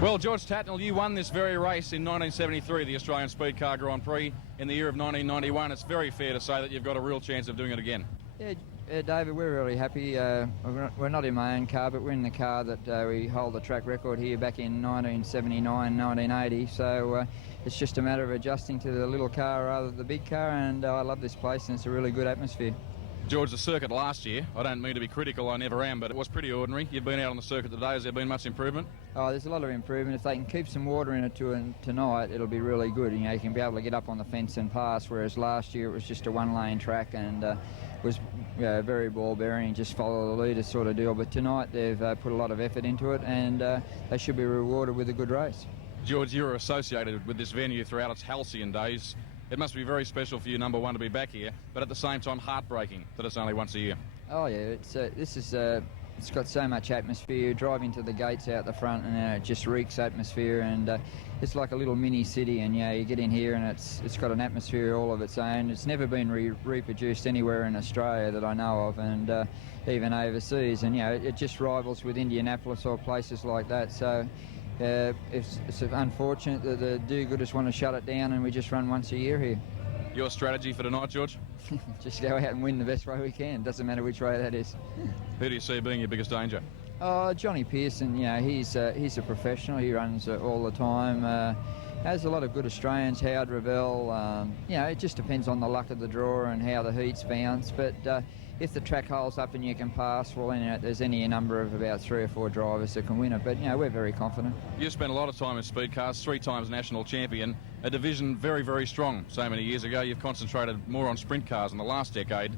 Well, George Tatnell, you won this very race in 1973, the Australian Speedcar Grand Prix. In the year of 1991, it's very fair to say that you've got a real chance of doing it again. Yeah, David, we're really happy. We're not in my own car, but we're in the car that we hold the track record here back in 1979, 1980. So it's just a matter of adjusting to the little car rather than the big car, and I love this place, and it's a really good atmosphere. George, the circuit last year, I don't mean to be critical, I never am, but it was pretty ordinary. You've been out on the circuit today. Has there been much improvement? Oh, there's a lot of improvement. If they can keep some water in it tonight, it'll be really good. You know, you can be able to get up on the fence and pass, whereas last year it was just a one-lane track and was very ball-bearing, just follow the leader sort of deal. But tonight they've put a lot of effort into it, and they should be rewarded with a good race. George, you're associated with this venue throughout its halcyon days. It must be very special for you, number one, to be back here, but at the same time heartbreaking that it's only once a year. Oh yeah, it's got so much atmosphere. You drive into the gates out the front and it just reeks atmosphere, and it's like a little mini city, and you get in here and it's got an atmosphere all of its own. It's never been reproduced anywhere in Australia that I know of, and even overseas, and it just rivals with Indianapolis or places like that. So it's unfortunate that the do-gooders want to shut it down and we just run once a year here. Your strategy for tonight, George? Just go out and win the best way we can. Doesn't matter which way that is. Who do you see being your biggest danger? Oh, Johnny Pearson. He's a professional. He runs all the time. Has a lot of good Australians. Howard Ravel. It just depends on the luck of the draw and how the heats bounce. But if the track holds up and you can pass, well, then there's any number of about 3 or 4 drivers that can win it. But we're very confident. You spent a lot of time in speed cars, 3 times national champion, a division very, very strong. So many years ago, you've concentrated more on sprint cars in the last decade.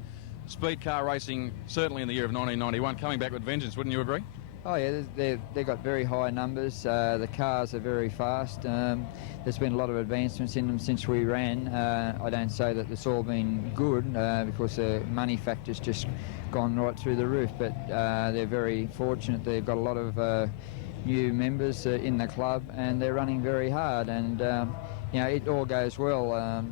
Speed car racing, certainly in the year of 1991, coming back with vengeance. Wouldn't you agree? Oh yeah, they've got very high numbers. The cars are very fast. There's been a lot of advancements in them since we ran. I don't say that it's all been good because the money factor's just gone right through the roof, but they're very fortunate. They've got a lot of new members in the club, and they're running very hard, and it all goes well.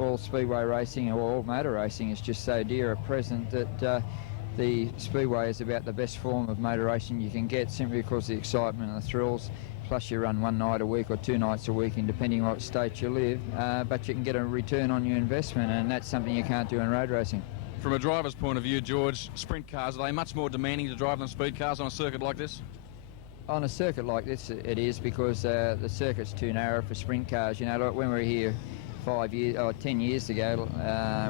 All speedway racing or all motor racing is just so dear at present that the speedway is about the best form of motor racing you can get, simply because of the excitement and the thrills. Plus you run 1 night a week or 2 nights a week, in depending on what state you live, but you can get a return on your investment, and that's something you can't do in road racing. From a driver's point of view, George, sprint cars, are they much more demanding to drive than speed cars on a circuit like this? On a circuit like this it is, because the circuit's too narrow for sprint cars. Like when we were here 10 years ago,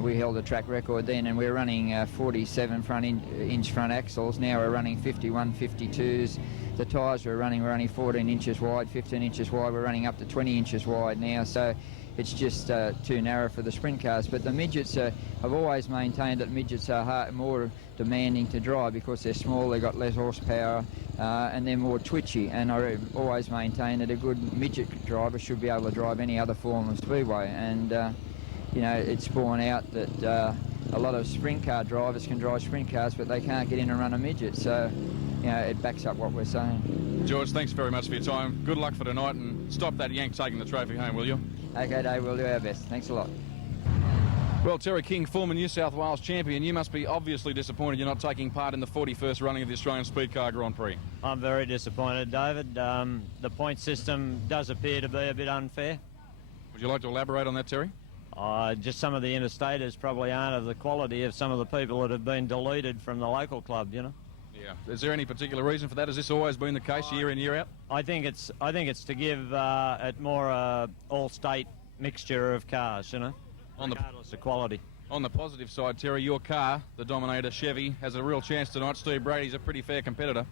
we held a track record then, and we were running 47 inch front axles. Now we're running 51, 52s. The tyres we're only 14 inches wide, 15 inches wide. We're running up to 20 inches wide now, so it's just too narrow for the sprint cars. But the midgets, I've always maintained that midgets are more demanding to drive because they're small, they've got less horsepower, and they're more twitchy. And I always maintain that a good midget driver should be able to drive any other form of speedway. And it's borne out that a lot of sprint car drivers can drive sprint cars, but they can't get in and run a midget. So it backs up what we're saying. George, thanks very much for your time. Good luck for tonight, and stop that yank taking the trophy home, will you? Okay, Dave, we'll do our best. Thanks a lot. Well, Terry King, former New South Wales champion, you must be obviously disappointed you're not taking part in the 41st running of the Australian Speedcar Grand Prix. I'm very disappointed, David. The point system does appear to be a bit unfair. Would you like to elaborate on that, Terry? Just some of the interstaters probably aren't of the quality of some of the people that have been deleted from the local club, Yeah. Is there any particular reason for that? Has this always been the case year in, year out? I think it's to give it more all-state mixture of cars, regardless of quality. On the positive side, Terry, your car, the Dominator Chevy, has a real chance tonight. Steve Brady's a pretty fair competitor.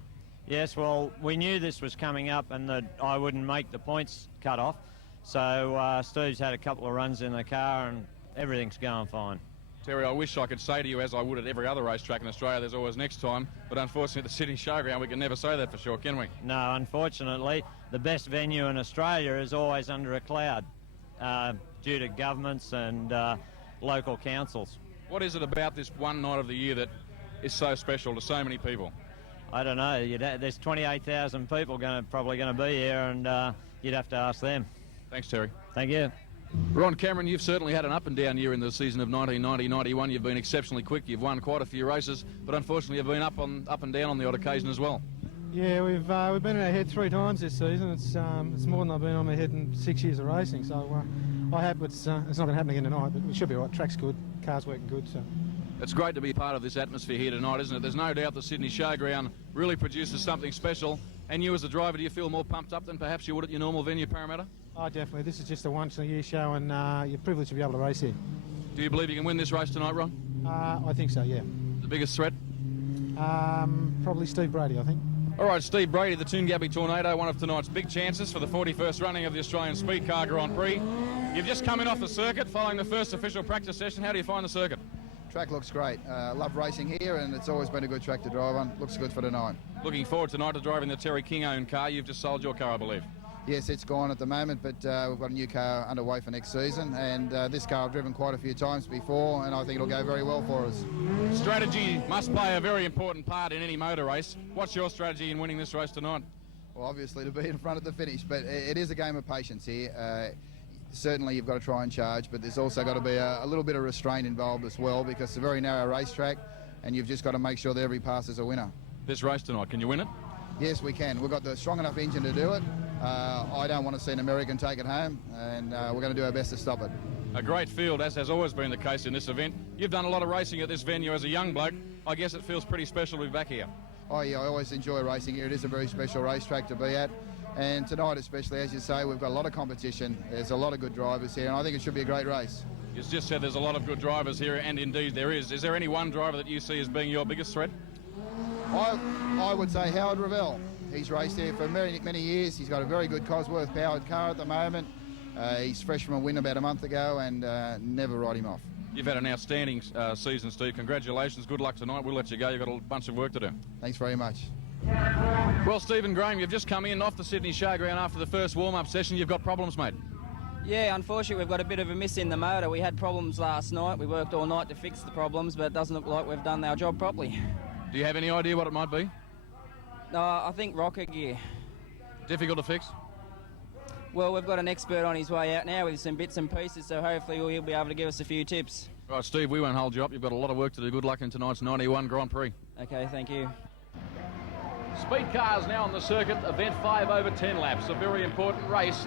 Yes, well, we knew this was coming up and that I wouldn't make the points cut off. So Steve's had a couple of runs in the car and everything's going fine. Terry, I wish I could say to you, as I would at every other racetrack in Australia, there's always next time, but unfortunately at the Sydney Showground we can never say that for sure, can we? No, unfortunately, the best venue in Australia is always under a cloud due to governments and local councils. What is it about this one night of the year that is so special to so many people? I don't know. There's 28,000 people probably going to be here, and you'd have to ask them. Thanks, Terry. Thank you. Ron Cameron, you've certainly had an up-and-down year in the season of 1990-91. You've been exceptionally quick. You've won quite a few races, but unfortunately you've been up and down on the odd occasion as well. Yeah, we've been in our head 3 times this season. It's more than I've been on my head in 6 years of racing. So I hope it's not going to happen again tonight, but it should be all right. Track's good, car's working good. So it's great to be part of this atmosphere here tonight, isn't it? There's no doubt the Sydney Showground really produces something special. And you as a driver, do you feel more pumped up than perhaps you would at your normal venue, Parramatta? Oh, definitely. This is just a once-in-a-year show, and you're privileged to be able to race here. Do you believe you can win this race tonight, Ron? I think so, yeah. The biggest threat? Probably Steve Brady, I think. All right, Steve Brady, the Toongabbie Tornado, one of tonight's big chances for the 41st running of the Australian Speedcar Grand Prix. You've just come in off the circuit following the first official practice session. How do you find the circuit? Track looks great. Love racing here, and it's always been a good track to drive on. Looks good for tonight. Looking forward tonight to driving the Terry King-owned car. You've just sold your car, I believe. Yes, it's gone at the moment, but we've got a new car underway for next season, and this car I've driven quite a few times before, and I think it'll go very well for us. Strategy must play a very important part in any motor race. What's your strategy in winning this race tonight? Well, obviously to be in front at the finish, but it is a game of patience here. Certainly you've got to try and charge, but there's also got to be a little bit of restraint involved as well, because it's a very narrow racetrack, and you've just got to make sure that every pass is a winner. This race tonight, can you win it? Yes, we can. We've got the strong enough engine to do it. I don't want to see an American take it home, and we're going to do our best to stop it. A great field, as has always been the case in this event. You've done a lot of racing at this venue as a young bloke. I guess it feels pretty special to be back here. Oh yeah, I always enjoy racing here. It is a very special racetrack to be at. And tonight especially, as you say, we've got a lot of competition. There's a lot of good drivers here, and I think it should be a great race. You just said there's a lot of good drivers here, and indeed there is. Is there any one driver that you see as being your biggest threat? I would say Howard Revell. He's raced here for many, many years. He's got a very good Cosworth-powered car at the moment. He's fresh from a win about a month ago, and never write him off. You've had an outstanding season, Steve. Congratulations. Good luck tonight. We'll let you go. You've got a bunch of work to do. Thanks very much. Well, Stephen Graham, you've just come in off the Sydney Showground after the first warm-up session. You've got problems, mate. Yeah, unfortunately we've got a bit of a miss in the motor. We had problems last night. We worked all night to fix the problems, but it doesn't look like we've done our job properly. Do you have any idea what it might be? No, I think rocker gear. Difficult to fix? Well, we've got an expert on his way out now with some bits and pieces, so hopefully he'll be able to give us a few tips. Right, Steve, we won't hold you up. You've got a lot of work to do. Good luck in tonight's 91 Grand Prix. Okay, thank you. Speed cars now on the circuit, event 5 over 10 laps, a very important race.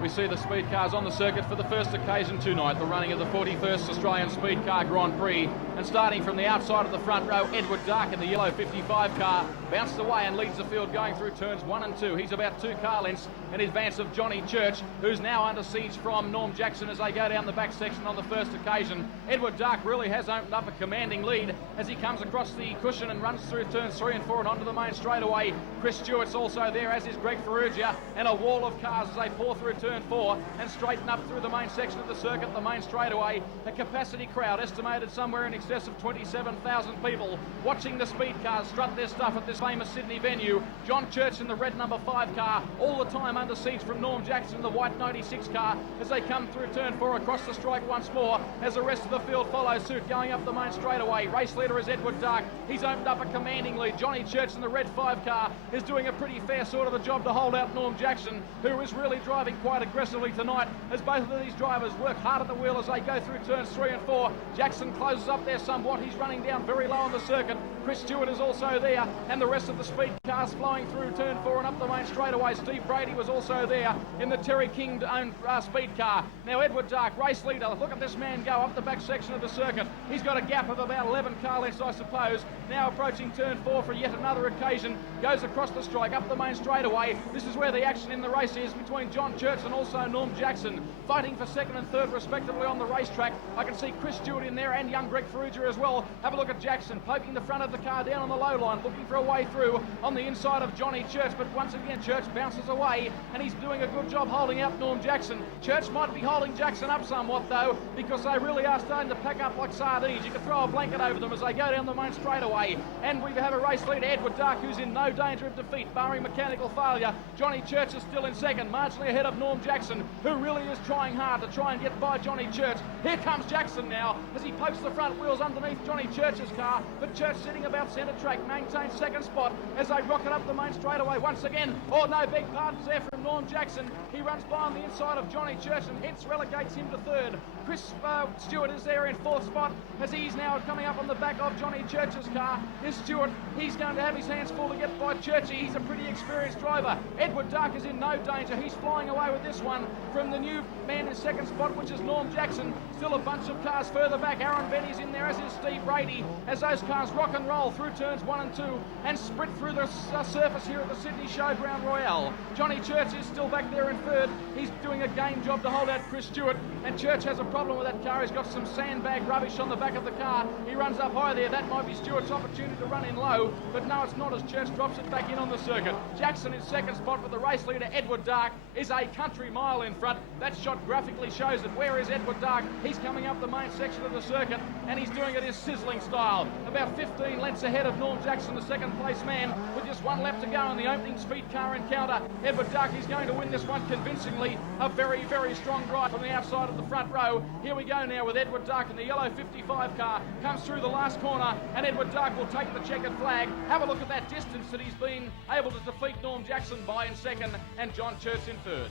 We see the speed cars on the circuit for the first occasion tonight, the running of the 41st Australian Speed Car Grand Prix. And starting from the outside of the front row, Edward Dark in the yellow 55 car bounced away and leads the field going through turns 1 and 2. He's about 2 car lengths in advance of Johnny Church, who's now under siege from Norm Jackson as they go down the back section on the first occasion. Edward Dark really has opened up a commanding lead as he comes across the cushion and runs through turns 3 and 4 and onto the main straightaway. Chris Stewart's also there, as is Greg Ferrugia, and a wall of cars as they pour through turn 4 and straighten up through the main section of the circuit, the main straightaway. A capacity crowd estimated somewhere in excess of 27,000 people watching the speed cars strut their stuff at this famous Sydney venue. John Church in the red number 5 car, all the time under siege from Norm Jackson in the white 96 car as they come through turn 4 across the strike once more as the rest of the field follows suit going up the main straightaway. Race leader is Edward Dark. He's opened up a commanding lead. Johnny Church in the red 5 car is doing a pretty fair sort of a job to hold out Norm Jackson, who is really driving quite aggressively tonight as both of these drivers work hard at the wheel as they go through turns 3 and 4. Jackson closes up there somewhat. He's running down very low on the circuit. Chris Stewart is also there, and the rest of the speed cars flowing through turn 4 and up the main straightaway. Steve Brady was also there in the Terry King-owned speed car. Now Edward Dark, race leader. Look at this man go up the back section of the circuit. He's got a gap of about 11 car lengths, I suppose. Now approaching turn 4 for yet another occasion. Goes across the strike up the main straightaway. This is where the action in the race is between John Church and also Norm Jackson, fighting for second and third respectively on the racetrack. I can see Chris Stewart in there and young Greg Ferrugia as well. Have a look at Jackson poking the front of the car down on the low line, looking for a way through on the inside of Johnny Church, but once again Church bounces away and he's doing a good job holding out Norm Jackson. Church might be holding Jackson up somewhat though, because they really are starting to pack up like sardines. You can throw a blanket over them as they go down the main straightaway, and we have a race leader, Edward Dark, who's in no danger of defeat barring mechanical failure. Johnny Church is still in second, marginally ahead of Norm Jackson, who really is trying hard to try and get by Johnny Church. Here comes Jackson now as he pokes the front wheel battles underneath Johnny Church's car, but Church sitting about centre track, maintains second spot as they rocket up the main straightaway once again. Oh no, beg pardons there from Norm Jackson. He runs by on the inside of Johnny Church and hence relegates him to third. Chris Stewart is there in fourth spot as he's now coming up on the back of Johnny Church's car. This Stewart, he's going to have his hands full to get by Churchy. He's a pretty experienced driver. Edward Dark is in no danger. He's flying away with this one from the new man in second spot, which is Norm Jackson. Still a bunch of cars further back. Aaron Benny's in there, as is Steve Brady, as those cars rock and roll through turns 1 and 2 and sprint through the surface here at the Sydney Showground Royale. Johnny Church is still back there in third. He's doing a game job to hold out Chris Stewart, and Church has a problem with that car. He's got some sandbag rubbish on the back of the car. He runs up high there. That might be Stewart's opportunity to run in low, but no, it's not, as Church drops it back in on the circuit. Jackson in second spot with the race leader Edward Dark is a country mile in front. That shot graphically shows it. Where is Edward Dark? He's coming up the main section of the circuit, and he's doing it in sizzling style. About 15 lengths ahead of Norm Jackson, the second place man, with just 1 lap to go in the opening speed car encounter. Edward Dark is going to win this one convincingly. A very, very strong drive from the outside of the front row. Here we go now with Edward Dark in the yellow 55 car. Comes through the last corner, and Edward Dark will take the checkered flag. Have a look at that distance that he's been able to defeat Norm Jackson by in second, and John Church in third.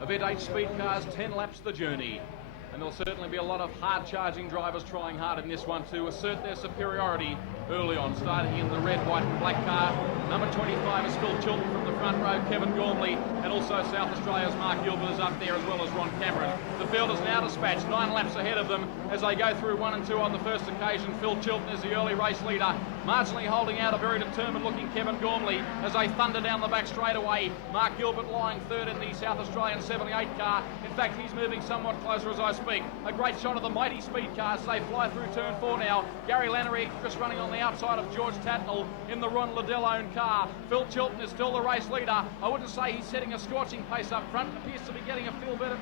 Event 8 speed cars, 10 laps the journey. And there'll certainly be a lot of hard-charging drivers trying hard in this one to assert their superiority early on. Starting in the red, white and black car, number 25 is Phil Chilton from the front row, Kevin Gormley, and also South Australia's Mark Gilbert is up there, as well as Ron Cameron. The field is now dispatched, 9 laps ahead of them as they go through 1 and 2 on the first occasion. Phil Chilton is the early race leader, marginally holding out a very determined-looking Kevin Gormley as they thunder down the back straightaway. Mark Gilbert lying third in the South Australian 78 car. In fact, he's moving somewhat closer as I speak. A great shot of the mighty speed cars. They fly through turn 4 now. Gary Lannery just running on the outside of George Tatnell in the Ron Liddell-owned car. Phil Chilton is still the race leader. I wouldn't say he's setting a scorching pace up front. Appears to be getting a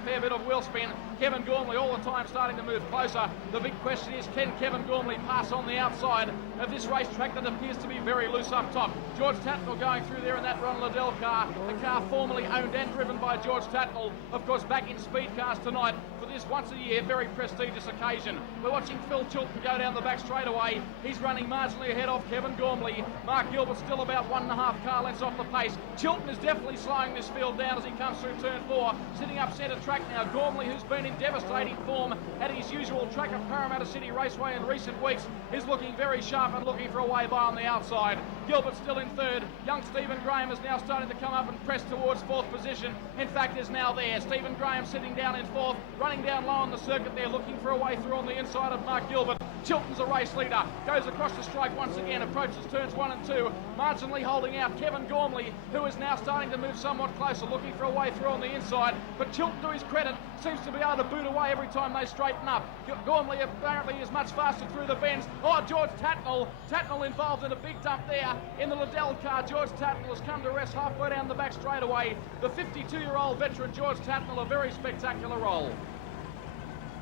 fair bit of wheel spin. Kevin Gormley all the time starting to move closer. The big question is, can Kevin Gormley pass on the outside of this racetrack that appears to be very loose up top? George Tatnell going through there in that Ron Liddell car, the car formerly owned and driven by George Tatnell, of course back in speed cars tonight for this once a year very prestigious occasion. We're watching Phil Chilton go down the back straightaway. He's running marginally ahead of Kevin Gormley. Mark Gilbert still about 1.5 car lengths off the pace. Chilton is definitely slowing this field down as he comes through turn 4, sitting up centre track now. Gormley, who's been in devastating form at his usual track at Parramatta City Raceway in recent weeks, is looking very sharp and looking for a way by on the outside. Gilbert still in third. Young Stephen Graham is now starting to come up and press towards fourth position. In fact, is now there. Stephen Graham sitting down in fourth, running down low on the circuit there, looking for a way through on the inside of Mark Gilbert. Chilton's a race leader, goes across the strike once again, approaches turns 1 and 2, marginally holding out Kevin Gormley, who is now starting to move somewhat closer, looking for a way through on the inside. But Chilton, to his credit, seems to be able to boot away every time they straighten up. Gormley apparently is much faster through the bends. Oh, George Tatnell involved in a big dump there in the Liddell car. George Tatnell has come to rest halfway down the back straightaway. The 52-year-old veteran George Tatnell, a very spectacular role.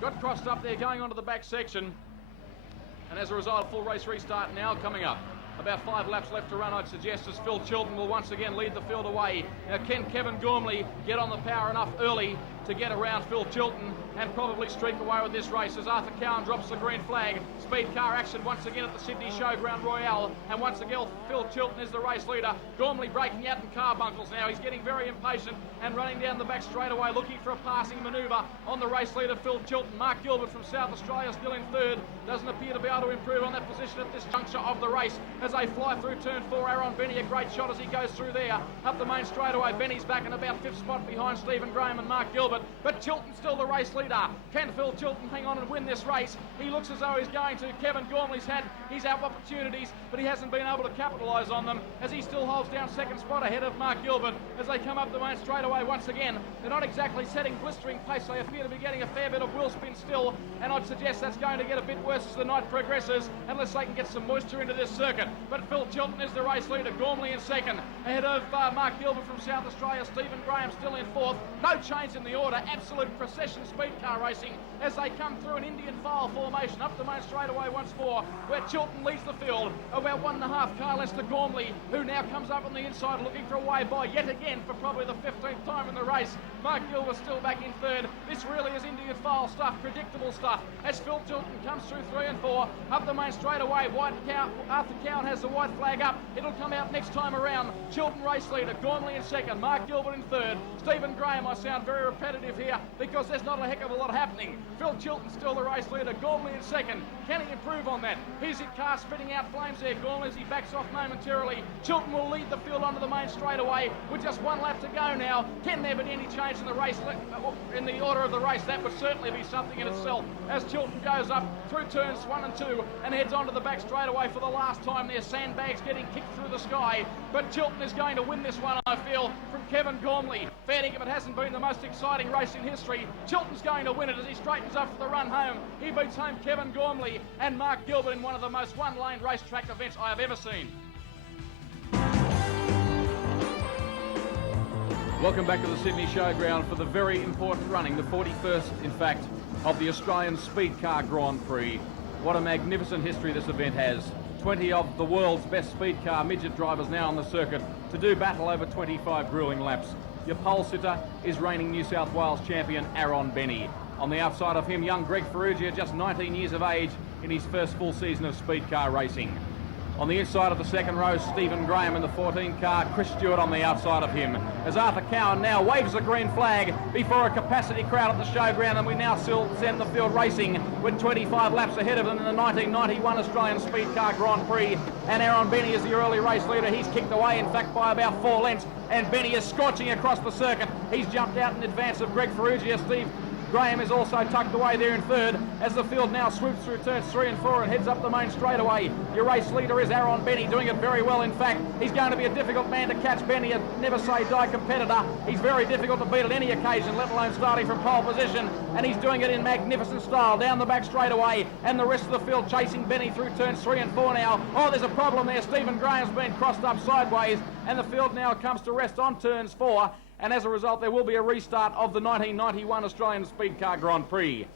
Got crossed up there going onto the back section, and as a result, full race restart now coming up. About 5 laps left to run, I'd suggest, as Phil Chilton will once again lead the field away. Now, can Kevin Gormley get on the power enough early to get around Phil Chilton and probably streak away with this race as Arthur Cowan drops the green flag? Speed car action once again at the Sydney Showground Royale, and once again Phil Chilton is the race leader. Gormley breaking out in carbuncles now. He's getting very impatient and running down the back straightaway looking for a passing manoeuvre on the race leader Phil Chilton. Mark Gilbert from South Australia still in third. Doesn't appear to be able to improve on that position at this juncture of the race as they fly through turn 4. Aaron Benny, a great shot as he goes through there up the main straightaway. Benny's back in about 5th spot behind Stephen Graham and Mark Gilbert, but Chilton's still the race leader. Can Phil Chilton hang on and win this race? He looks as though he's going to. Kevin Gormley's had his opportunities, but he hasn't been able to capitalise on them as he still holds down second spot ahead of Mark Gilbert as they come up the main straightaway once again. They're not exactly setting blistering pace. They appear to be getting a fair bit of wheel spin still, and I'd suggest that's going to get a bit worse as the night progresses unless they can get some moisture into this circuit. But Phil Chilton is the race leader. Gormley in second ahead of Mark Gilbert from South Australia. Stephen Graham still in fourth. No change in the order. order. Absolute procession speed car racing as they come through an Indian file formation up the main straightaway once more, where Chilton leads the field. About 1.5 car less to Gormley, who now comes up on the inside looking for a way by yet again for probably the 15th time in the race. Mark Gilbert still back in third. This really is Indian file stuff, predictable stuff. As Phil Chilton comes through 3 and 4 up the main straightaway, Arthur Cowan has the white flag up. It'll come out next time around. Chilton race leader, Gormley in second, Mark Gilbert in third. Stephen Graham, I sound very repetitive here because there's not a heck of a lot happening. Phil Chilton still the race leader, Gormley in second. Can he improve on that? Here's his car spitting out flames there, Gormley, as he backs off momentarily. Chilton will lead the field onto the main straightaway with just 1 lap to go now. Can there be any change in the race, in the order of the race? That would certainly be something in itself as Chilton goes up through turns 1 and 2 and heads onto the back straightaway for the last time. There's sandbags getting kicked through the sky, but Chilton is going to win this one, I feel, from Kevin Gormley. Fair dinkum, it hasn't been the most exciting race in history. Chilton's going to win it as he straightens up for the run home. He beats home Kevin Gormley and Mark Gilbert in one of the most one-lane racetrack events I have ever seen. Welcome back to the Sydney Showground for the very important running, the 41st, in fact, of the Australian Speedcar Grand Prix. What a magnificent history this event has. 20 of the world's best speed car midget drivers now on the circuit to do battle over 25 grueling laps. Your pole sitter is reigning New South Wales champion Aaron Benny. On the outside of him, young Greg Ferrugia, just 19 years of age in his first full season of speed car racing. On the inside of the second row, Stephen Graham in the 14 car, Chris Stewart on the outside of him. As Arthur Cowan now waves the green flag before a capacity crowd at the showground, and we now still send the field racing with 25 laps ahead of them in the 1991 Australian Speed Car Grand Prix. And Aaron Benny is the early race leader. He's kicked away, in fact, by about 4 lengths, and Benny is scorching across the circuit. He's jumped out in advance of Greg Ferrugia. Steve Graham is also tucked away there in third as the field now swoops through turns 3 and 4 and heads up the main straightaway. Your race leader is Aaron Benny, doing it very well. In fact, he's going to be a difficult man to catch. Benny, a never-say-die competitor. He's very difficult to beat at any occasion, let alone starting from pole position, and he's doing it in magnificent style down the back straightaway, and the rest of the field chasing Benny through turns 3 and 4 now. Oh, there's a problem there. Stephen Graham's been crossed up sideways, and the field now comes to rest on turns 4. And as a result, there will be a restart of the 1991 Australian Speed Car Grand Prix.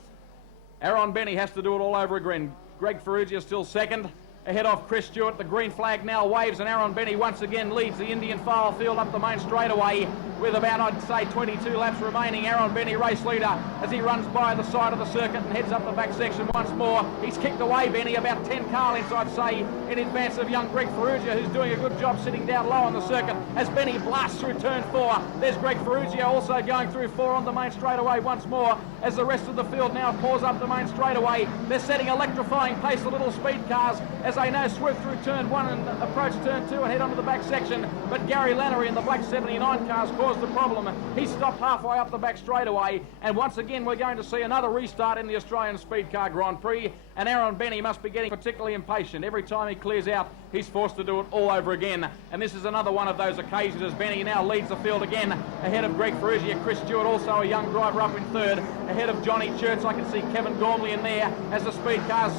Aaron Benny has to do it all over again. Greg Ferrugia still second, ahead of Chris Stewart. The green flag now waves, and Aaron Benny once again leads the Indian file field up the main straightaway with about, I'd say, 22 laps remaining. Aaron Benny, race leader, as he runs by the side of the circuit and heads up the back section once more. He's kicked away, Benny, about 10 car lengths, I'd say, in advance of young Greg Ferrugia, who's doing a good job sitting down low on the circuit as Benny blasts through turn 4. There's Greg Ferrugia also going through 4 on the main straightaway once more as the rest of the field now pours up the main straightaway. They're setting electrifying pace, the little speed cars, as they now swoop through turn 1 and approach turn 2 and head onto the back section. But Gary Lannery in the black 79 cars caused the problem. He stopped halfway up the back straightaway, and once again we're going to see another restart in the Australian Speed Car Grand Prix, and Aaron Benny must be getting particularly impatient. Every time he clears out, he's forced to do it all over again, and this is another one of those occasions as Benny now leads the field again ahead of Greg Ferrugia. Chris Stewart, also a young driver, up in third, ahead of Johnny Church. I can see Kevin Gormley in there as the speed cars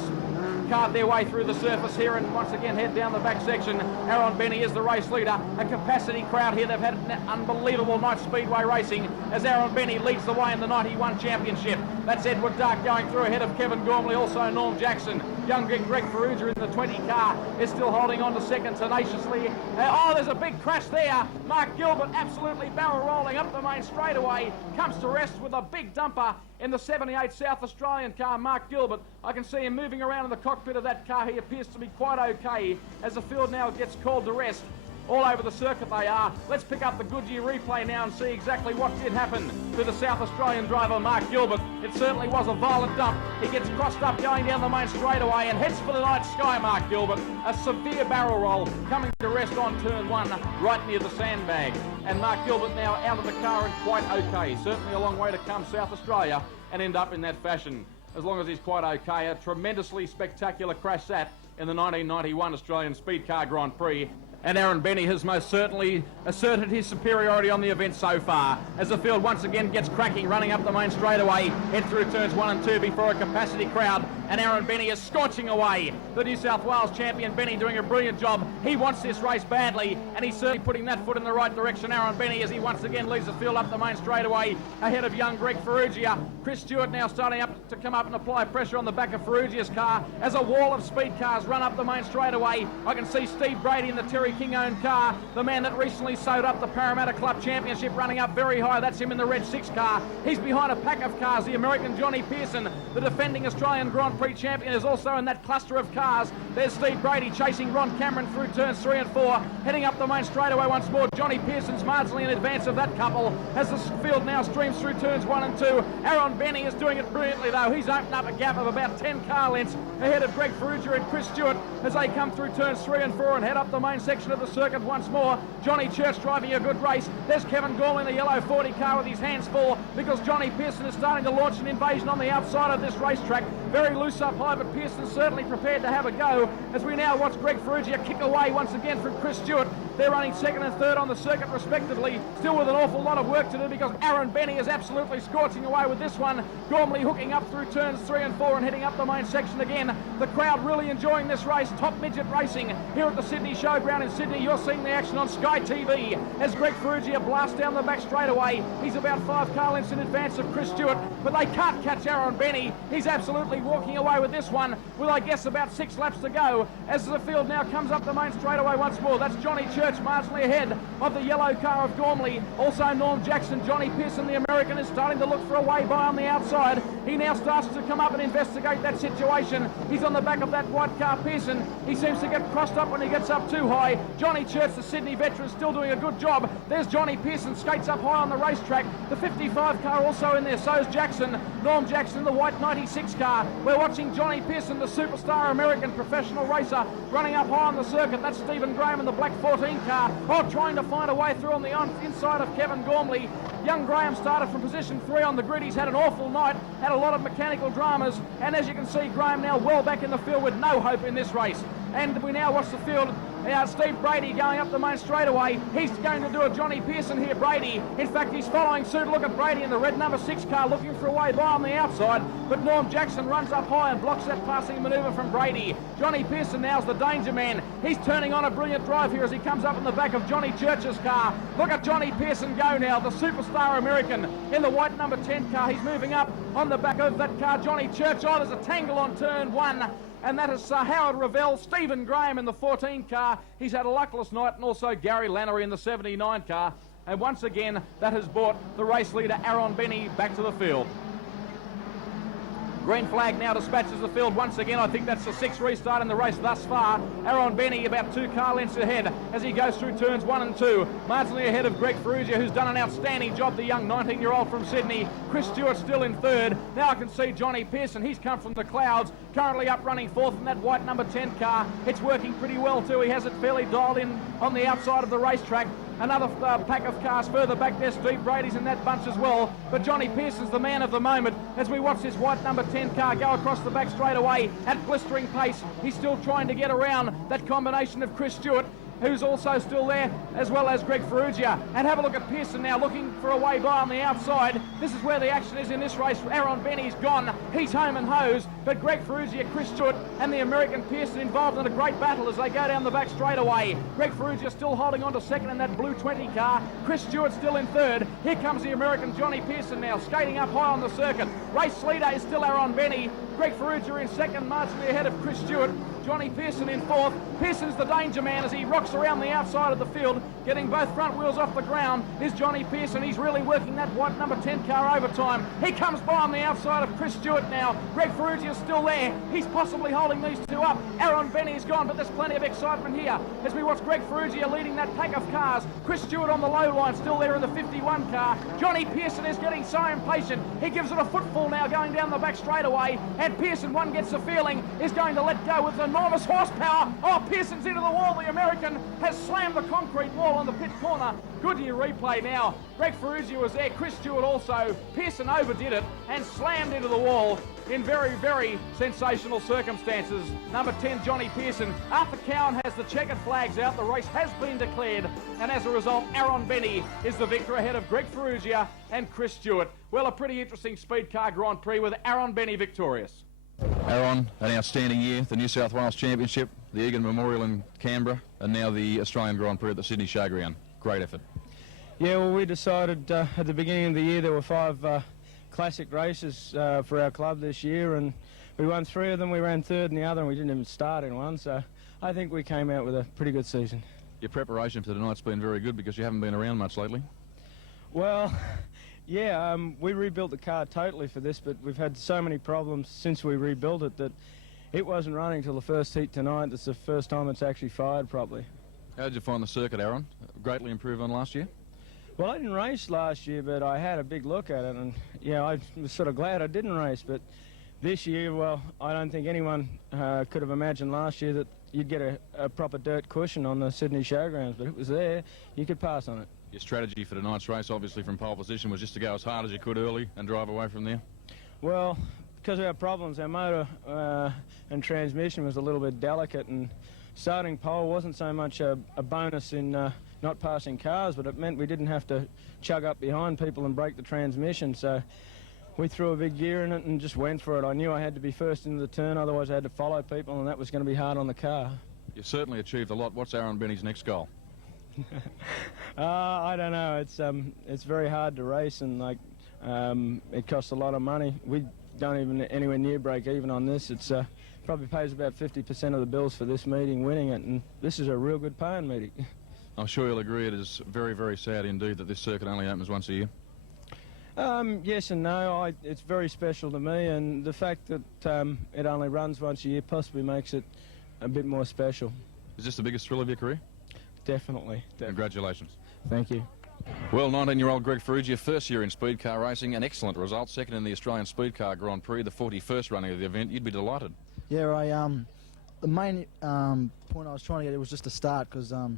cart their way through the surface here and once again head down the back section. Aaron Benny is the race leader. A capacity crowd here. They've had an unbelievable night speedway racing as Aaron Benny leads the way in the 91 championship. That's Edward Dark going through ahead of Kevin Gormley, also Norm Jackson. Young Greg Ferrugia in the 20 car is still holding on to second tenaciously. Oh, there's a big crash there. Mark Gilbert absolutely barrel rolling up the main straightaway. Comes to rest with a big dumper in the 78 South Australian car, Mark Gilbert. I can see him moving around in the cockpit of that car. He appears to be quite okay as the field now gets called to rest. All over the circuit they are. Let's pick up the Goodyear replay now and see exactly what did happen to the South Australian driver, Mark Gilbert. It certainly was a violent dump. He gets crossed up going down the main straightaway and heads for the night sky, Mark Gilbert. A severe barrel roll coming to rest on turn 1 right near the sandbag. And Mark Gilbert now out of the car and quite okay. Certainly a long way to come, South Australia, and end up in that fashion. As long as he's quite okay. A tremendously spectacular crash that in the 1991 Australian Speed Car Grand Prix. And Aaron Benny has most certainly asserted his superiority on the event so far, as the field once again gets cracking, running up the main straightaway, head through turns 1 and 2 before a capacity crowd, and Aaron Benny is scorching away. The New South Wales champion Benny doing a brilliant job. He wants this race badly, and he's certainly putting that foot in the right direction, Aaron Benny, as he once again leads the field up the main straightaway ahead of young Greg Ferrugia. Chris Stewart now starting up to come up and apply pressure on the back of Ferrugia's car as a wall of speed cars run up the main straightaway. I can see Steve Brady in the Terry King-owned car, the man that recently sewed up the Parramatta Club Championship, running up very high. That's him in the red 6 car. He's behind a pack of cars. The American Johnny Pearson, the defending Australian Grand Prix champion, is also in that cluster of cars. There's Steve Brady chasing Ron Cameron through turns 3 and 4, heading up the main straightaway once more. Johnny Pearson's marginally in advance of that couple as the field now streams through turns 1 and 2. Aaron Benny is doing it brilliantly though. He's opened up a gap of about 10 car lengths ahead of Greg Ferrugia and Chris Stewart as they come through turns 3 and 4 and head up the main section of the circuit once more. Johnny Church driving a good race. There's Kevin Gormley in the yellow 40 car with his hands full because Johnny Pearson is starting to launch an invasion on the outside of this racetrack. Very loose up high, but Pearson's certainly prepared to have a go as we now watch Greg Ferrugia kick away once again from Chris Stewart. They're running 2nd and 3rd on the circuit respectively, still with an awful lot of work to do because Aaron Benny is absolutely scorching away with this one. Gormley hooking up through turns 3 and 4 and heading up the main section again. The crowd really enjoying this race. Top midget racing here at the Sydney Showground in Sydney. You're seeing the action on Sky TV as Greg Ferrugia blasts down the back straightaway. He's about 5 car lengths in advance of Chris Stewart, but they can't catch Aaron Benny. He's absolutely walking away with this one with, I guess, about 6 laps to go as the field now comes up the main straightaway once more. That's Johnny Church marginally ahead of the yellow car of Gormley. Also Norm Jackson. Johnny Pearson, the American, is starting to look for a way by on the outside. He now starts to come up and investigate that situation. He's on the back of that white car, Pearson. He seems to get crossed up when he gets up too high. Johnny Church, the Sydney veteran, is still doing a good job. There's Johnny Pearson, skates up high on the racetrack. The 55 car also in there. So's Jackson. Norm Jackson, the white 96 car. We're watching Johnny Pearson, the superstar American professional racer, running up high on the circuit. That's Stephen Graham in the black 14 car. Oh, trying to find a way through on the inside of Kevin Gormley. Young Graham started from position 3 on the grid. He's had an awful night, had a lot of mechanical dramas, and as you can see, Graham now well back in the field with no hope in this race. And we now watch the field. Steve Brady going up the main straightaway. He's going to do a Johnny Pearson here, Brady. In fact, he's following suit. Look at Brady in the red number 6 car looking for a way by on the outside, but Norm Jackson runs up high and blocks that passing manoeuvre from Brady. Johnny Pearson now's the danger man. He's turning on a brilliant drive here as he comes up in the back of Johnny Church's car. Look at Johnny Pearson go now, the superstar American in the white number 10 car. He's moving up on the back of that car, Johnny Church. Oh, there's a tangle on turn 1. And that is Howard Revell, Stephen Graham in the 14 car. He's had a luckless night, and also Gary Lannery in the 79 car. And once again, that has brought the race leader, Aaron Benny, back to the field. Green flag now dispatches the field once again. I think that's the 6th restart in the race thus far. Aaron Benny about 2 car lengths ahead as he goes through turns 1 and 2. Marginally ahead of Greg Ferrugia, who's done an outstanding job, the young 19-year-old from Sydney. Chris Stewart still in 3rd. Now I can see Johnny Pearson. He's come from the clouds, currently up running 4th in that white number 10 car. It's working pretty well too. He has it fairly dialed in on the outside of the racetrack. Another pack of cars further back there. Steve Brady's in that bunch as well. But Johnny Pearson's the man of the moment as we watch this white number 10 car go across the back straightaway at blistering pace. He's still trying to get around that combination of Chris Stewart, who's also still there, as well as Greg Ferrugia. And have a look at Pearson now looking for a way by on the outside. This is where the action is in this race. Aaron Benny's gone. He's home and hose. But Greg Ferrugia, Chris Stewart and the American Pearson involved in a great battle as they go down the back straightaway. Greg Ferrugia still holding on to 2nd in that blue 20 car. Chris Stewart still in 3rd. Here comes the American Johnny Pearson now, skating up high on the circuit. Race leader is still Aaron Benny. Greg Ferrugia in 2nd, marginally ahead of Chris Stewart. Johnny Pearson in 4th. Pearson's the danger man as he rocks around the outside of the field, getting both front wheels off the ground. Is Johnny Pearson. He's really working that white number 10 car overtime. He comes by on the outside of Chris Stewart now. Greg Ferrugia's still there. He's possibly holding these 2 up. Aaron Benny's gone, but there's plenty of excitement here as we watch Greg Ferrugia leading that pack of cars. Chris Stewart on the low line, still there in the 51 car. Johnny Pearson is getting so impatient. He gives it a footfall now going down the back straightaway, and Pearson, one gets the feeling, is going to let go with enormous horsepower. Oh, Pearson's into the wall. The American has slammed the concrete wall on the pit corner. Goodyear replay now. Greg Ferrugia was there, Chris Stewart also. Pearson overdid it and slammed into the wall. in very, very sensational circumstances. Number 10, Johnny Pearson. Arthur Cowan has the checkered flags out. The race has been declared, and as a result, Aaron Benny is the victor ahead of Greg Ferrugia and Chris Stewart. Well, a pretty interesting speed car Grand Prix with Aaron Benny victorious. Aaron, an outstanding year, the New South Wales Championship, the Egan Memorial in Canberra, and now the Australian Grand Prix at the Sydney Showground. Great effort. Yeah, well, we decided at the beginning of the year there were 5 classic races for our club this year, and we won 3 of them. We ran 3rd in the other, and we didn't even start in one, so I think we came out with a pretty good season. Your preparation for tonight's been very good because you haven't been around much lately. Well, yeah, we rebuilt the car totally for this, but we've had so many problems since we rebuilt it that it wasn't running till the first heat tonight. It's the first time it's actually fired properly. How did you find the circuit, Aaron? Greatly improved on last year? Well, I didn't race last year, but I had a big look at it, and yeah, I was sort of glad I didn't race. But this year, well, I don't think anyone could have imagined last year that you'd get a proper dirt cushion on the Sydney Showgrounds, but it was there. You could pass on it. Your strategy for tonight's race, obviously from pole position, was just to go as hard as you could early and drive away from there? Well, because of our problems, our motor and transmission was a little bit delicate, and starting pole wasn't so much a bonus in not passing cars, but it meant we didn't have to chug up behind people and break the transmission. So we threw a big gear in it and just went for it. I knew I had to be first into the turn, otherwise I had to follow people, and that was going to be hard on the car. You've certainly achieved a lot. What's Aaron Benny's next goal? I don't know. It's very hard to race, and like it costs a lot of money. We don't even anywhere near break even on this. It's probably pays about 50% of the bills for this meeting, winning it, and this is a real good paying meeting. I'm sure you'll agree it is very, very sad indeed that this circuit only opens once a year. Yes and no. It's very special to me, and the fact that it only runs once a year possibly makes it a bit more special. Is this the biggest thrill of your career? Definitely. Congratulations. Thank you. Well, 19-year-old Greg Ferrugia, first year in speed car racing, an excellent result, second in the Australian Speed Car Grand Prix, the 41st running of the event. You'd be delighted. Yeah, the main point I was trying to get was just to start, because a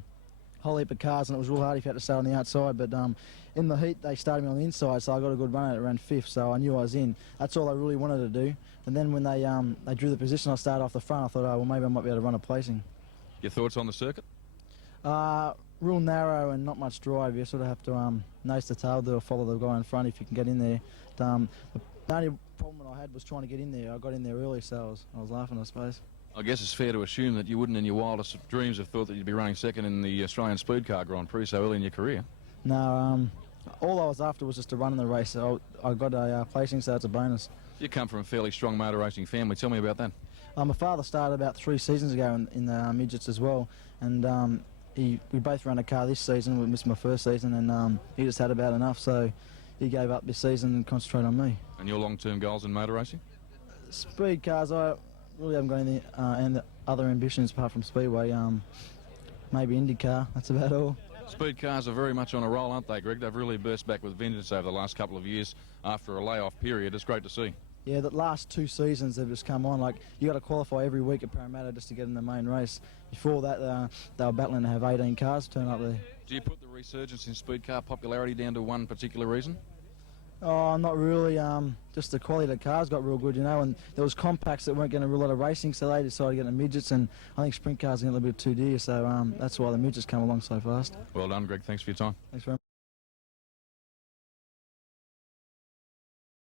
whole heap of cars, and it was real hard if you had to start on the outside, but in the heat they started me on the inside, so I got a good run at it, around 5th, so I knew I was in. That's all I really wanted to do, and then when they drew the position, I started off the front. I thought, oh, well, maybe I might be able to run a placing. Your thoughts on the circuit? Real narrow and not much drive. You sort of have to nose to tail, do or follow the guy in front if you can get in there. The only problem I had was trying to get in there. I got in there early, so I was laughing, I suppose. I guess it's fair to assume that you wouldn't in your wildest dreams have thought that you'd be running second in the Australian Speed Car Grand Prix so early in your career. No, all I was after was just to run in the race. So I got a placing, so it's a bonus. You come from a fairly strong motor racing family. Tell me about that. My father started about 3 seasons ago in the midgets as well, and we both ran a car this season. We missed my first season, and he just had about enough, so he gave up this season and concentrated on me. And your long-term goals in motor racing? Speed cars, I really haven't got any other ambitions apart from speedway. Maybe IndyCar, that's about all. Speed cars are very much on a roll, aren't they, Greg? They've really burst back with vengeance over the last couple of years after a layoff period. It's great to see. Yeah, the last 2 seasons they've just come on. Like, you got to qualify every week at Parramatta just to get in the main race. Before that, they were battling to have 18 cars turn up there. Do you put the resurgence in speed car popularity down to one particular reason? Oh, not really. Just the quality of the cars got real good, you know, and there was compacts that weren't getting a real lot of racing, so they decided to get the midgets, and I think sprint cars are getting a little bit too dear, so that's why the midgets come along so fast. Well done, Greg. Thanks for your time. Thanks very much.